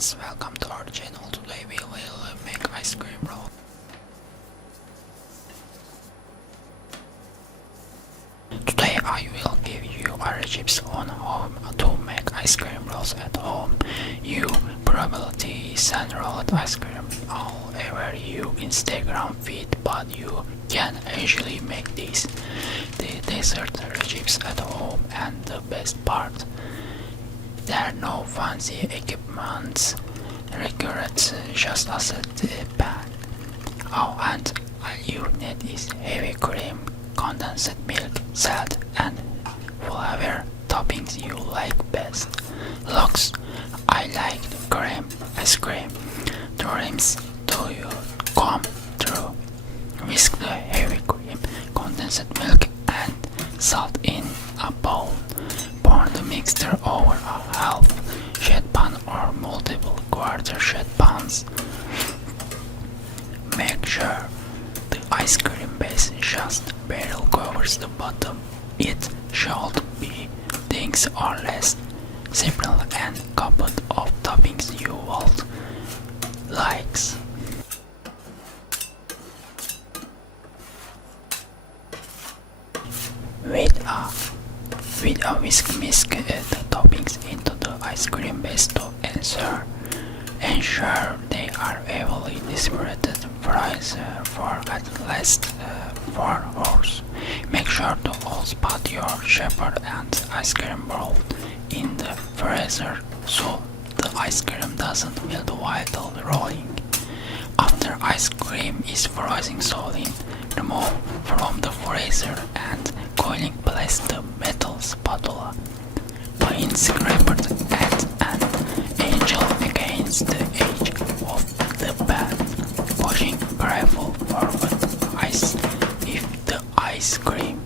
friends, welcome to our channel. Today we will make ice cream roll. Today I will give you recipes on how to make ice cream rolls at home. You probably send rolled ice cream all over your Instagram feed, but you can easily make these the dessert recipes at home. And the best part, there are no fancy equipment required, just a set pan. Oh, and all you need is heavy cream, condensed milk, salt, and whatever toppings you like best. Looks, I like the cream ice cream. The rims do you come through. Whisk the heavy cream, condensed milk, and salt in a bowl. Pour the mixture over a half shed pan or multiple quarter shed pans. Make sure the ice cream base just barely covers the bottom. It should be things or less simple and couple of toppings you would like. With a whisk the toppings into the ice cream base to ensure they are evenly distributed. Fries for at least 4 hours. Make sure to also put your shepherd and ice cream bowl in the freezer so the ice cream doesn't melt while rolling. After ice cream is frozen solid, remove from the freezer and coiling place the metal spatula. Clean scraper at an angle against the edge of the pan, pushing careful forward ice if the ice cream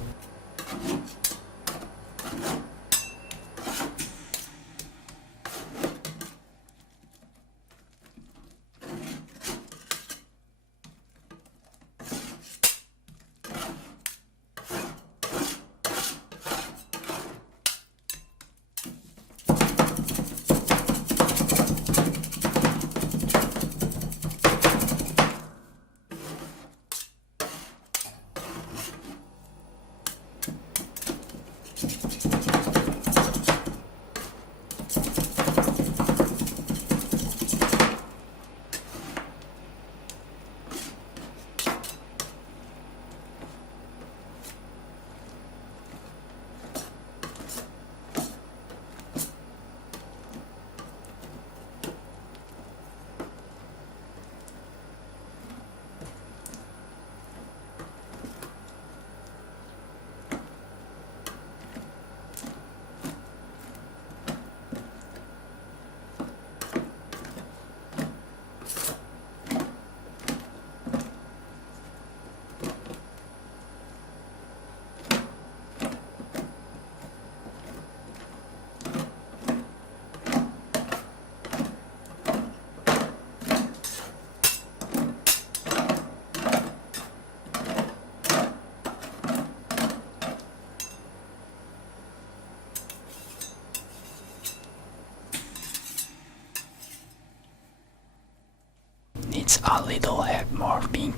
needs a little help morphing.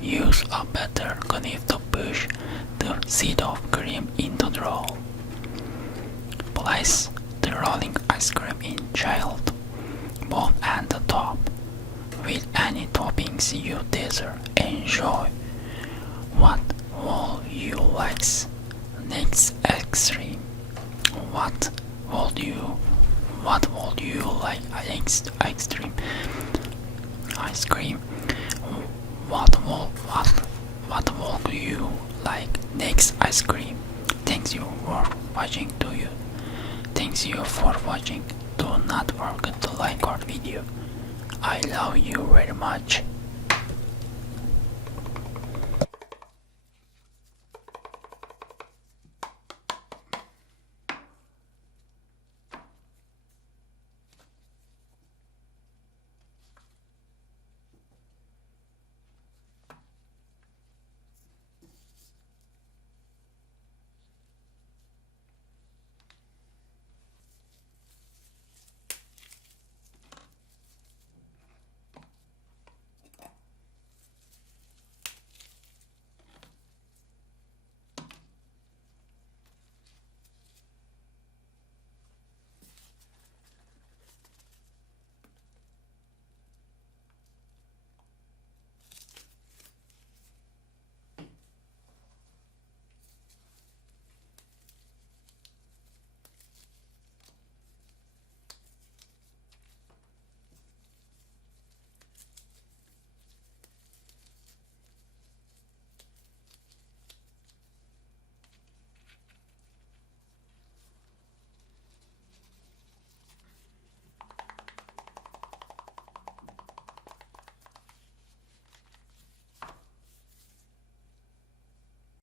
Use a better knife to push the seed of cream into the roll. Place the rolling ice cream in chilled bowl at the top with any toppings you desire. Enjoy. What will you like next extreme? What would you like next extreme? Ice cream. What will you like next ice cream? Thanks you for watching. Thanks you for watching. Do not forget to like our video. I love you very much.